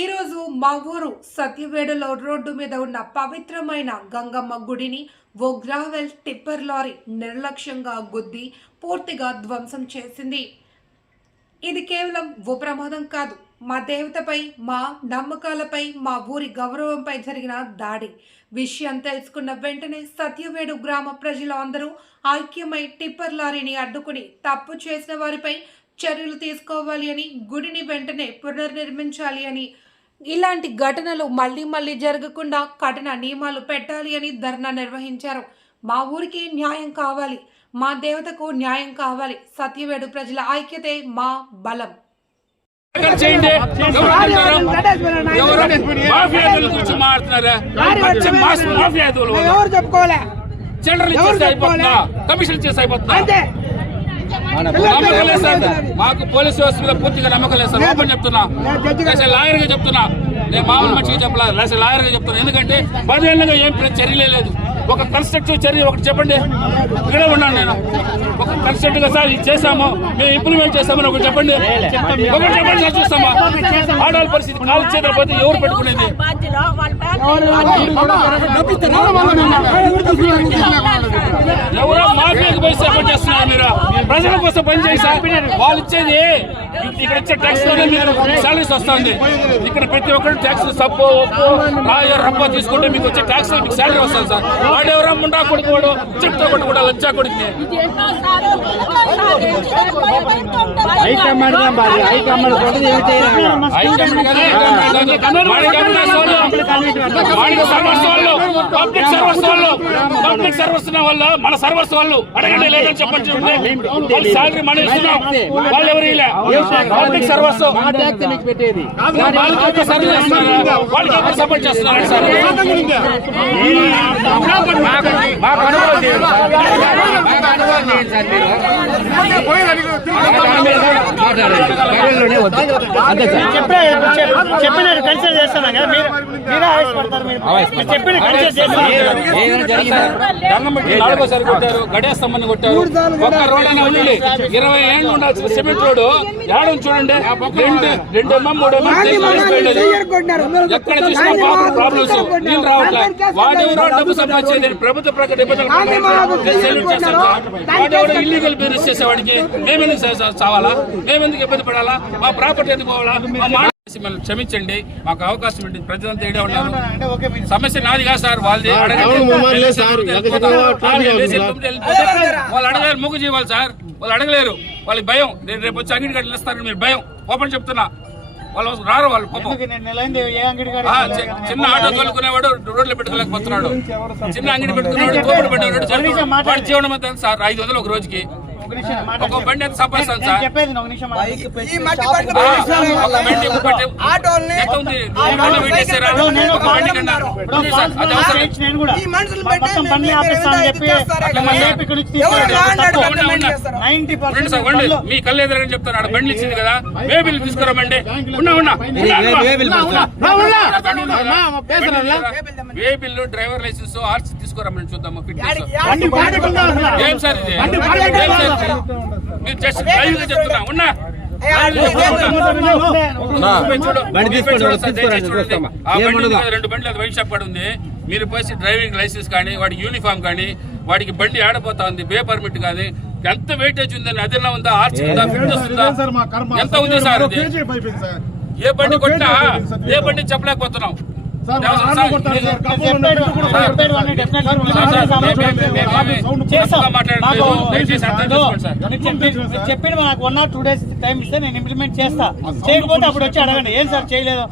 ఈ రోజు మా ఊరు సత్యవేడులో రోడ్డు మీద ఉన్న పవిత్రమైన గంగమ్మ గుడిని ఓ గ్రావెల్ టిప్పర్ లారీ నిర్లక్ష్యంగా గుద్ది పూర్తిగా ధ్వంసం చేసింది. ఇది కేవలం ఓ ప్రమాదం కాదు, మా దేవతపై, మా నమ్మకాలపై, మా ఊరి గౌరవంపై జరిగిన దాడి. విషయం తెలుసుకున్న వెంటనే సత్యవేడు గ్రామ ప్రజలు అందరూ ఐక్యమై టిప్పర్ లారీని అడ్డుకుని తప్పు చేసిన వారిపై చర్యలు తీసుకోవాలి అని, గుడిని వెంటనే పునర్నిర్మించాలి అని, ఇలాంటి ఘటనలు మళ్ళీ జరగకుండా కఠిన నియమాలు పెట్టాలి అని ధర్నా నిర్వహించారు. మా ఊరికి న్యాయం కావాలి, మా దేవతకు న్యాయం కావాలి. సత్యవేడు ప్రజల ఐక్యతే మా బలం. మాకు పోలీసు వ్యవస్థ మీద పూర్తిగా నమ్మకం లేదు సార్. ఓపెన్ చెప్తున్నా, లాయర్ గా చెప్తున్నా, నేను మామూలు మనిషిగా చెప్పలేదు, లాయర్ గా చెప్తున్నా. ఎందుకంటే 10 ఏళ్ళుగా ఏం చర్యలే లేదు. ఒక కన్స్ట్రక్టివ్ చర్య ఒకటి చెప్పండి. ఇక్కడే ఉన్నాను నేను. ఒక కన్స్ట్రక్టివ్ గా సార్ ఇది చేసాము, మేము ఇంప్లిమెంట్ చేస్తామని ఒకటి చెప్పండి. ఒకటి చెప్పండి సార్, చూస్తామా? ఆడవాళ్ళ పరిస్థితి కాలు చేతులు పోతే ఎవరు పెట్టుకునేది? ఎవరో మాఫియాకి పోయి సపోర్ట్ చేస్తున్నారు మీరు. ప్రజల కోసం పని చేసి వాళ్ళు ఇచ్చేది ఇక్కడ ఇచ్చే ట్యాక్స్ లోనే మీరు సాలరీస్ వస్తుంది. ఇక్కడ ప్రతి ఒక్కరు ట్యాక్స్ సబ్బు, ఉప్పు, రప్ప తీసుకుంటే మీకు వచ్చే ట్యాక్స్ మీకు సాలరీ వస్తుంది సార్. వాడు ఎవరో ముండా కొడుకోడు, చెట్టు కొట్టు కూడా లంచా కొడుకుని పబ్లిక్ సర్వీస్ వల్ల మన సర్వీస్ వాళ్ళు అడగండి లేదని చెప్పండి. సాలరీ మనం ఇస్తున్నాం, వాళ్ళు ఎవరు పబ్లిక్ సర్వీస్ పెట్టేది వాళ్ళకి ఎవరు సపోర్ట్ చేస్తున్నారు సార్? చెప్పినట్టు కన్సిడర్ చేస్తాను కదా, మీరు చెప్పిన నాలుగోసారి కొట్టారు, గడేస్తామని కొట్టారు. ఒక్క రోడ్ అయినా ఉండి 20 ఏళ్ళు ఉండాల్సిన సిమెంట్ రోడ్డు ఏడం చూడండి, 2 mm 3 mm ఎక్కడ చూసినా ప్రాబ్లమ్స్, నీళ్ళు రావట్లే. వాడెవరో డబ్బు సంపాదించేది ప్రభుత్వ ప్రకటన వాడెవరో ఇల్లీగల్ బిజినెస్ చేసేవాడికి మేమెందుకు చావాలా? మేమెందుకు ఇబ్బంది పడాలా? మా ప్రాపర్టీ ఎందుకు పోవాలా? క్షమించండి, మాకు అవకాశం ఉంటుంది. ప్రజలంతా ఏడే ఉన్నారు. సమస్య నాది కాదు సార్, వాళ్ళది. వాళ్ళు అడగలేరు, మూగు చేయాలి సార్. వాళ్ళు అడగలేరు, వాళ్ళకి భయం. రేపు వచ్చి అంగడి గడ్డలు ఇస్తారని మీరు భయం. ఓపెన్ చెప్తున్నా, వాళ్ళు రారు. వాళ్ళు చిన్న ఆటో తోలుకునేవాడు రోడ్లు పెట్టుకోలేకపోతున్నాడు, చిన్న అంగడి పెట్టుకునేవాడు తోపుడు పెట్టేవాడు వాడి జీవనం అంతా సార్ 500 ఒక రోజుకి. ఒక బండి ఎంత సంపాదిస్తాను సార్? మీ కళ్ళు ఎదురని చెప్తాను. ఆడ బండ్లు ఇచ్చింది కదా, వేబిల్ తీసుకురా బండి. వేబిల్, డ్రైవర్ లైసెన్స్, ఆర్సీ తీసుకురామని చూద్దాము. ఏం సార్ ఇది? చెప్తున్నా ఉన్నా రెండు బండ్లు అది వైన్ షాప్ కూడా ఉంది. మీరు పోసి డ్రైవింగ్ లైసెన్స్ కానీ, వాడికి యూనిఫామ్ కానీ, వాడికి బండి ఆడపోతా ఉంది, బే పర్మిట్ కానీ, ఎంత వెయిటేజ్ ఉందని, అదెలా ఉందా, ఆర్చ్ ఉందా, ఫిట్నెస్ ఉందా, ఎంత ఉంది సార్? ఏ బండి కొట్టినా ఏ బండి చెప్పలేకపోతున్నాం. చెప్పిన నాకు 1 or 2 days టైం ఇస్తే నేను ఇంప్లిమెంట్ చేస్తా. చేయకపోతే అప్పుడు వచ్చి అడగండి, ఏం సార్ చేయలేదు.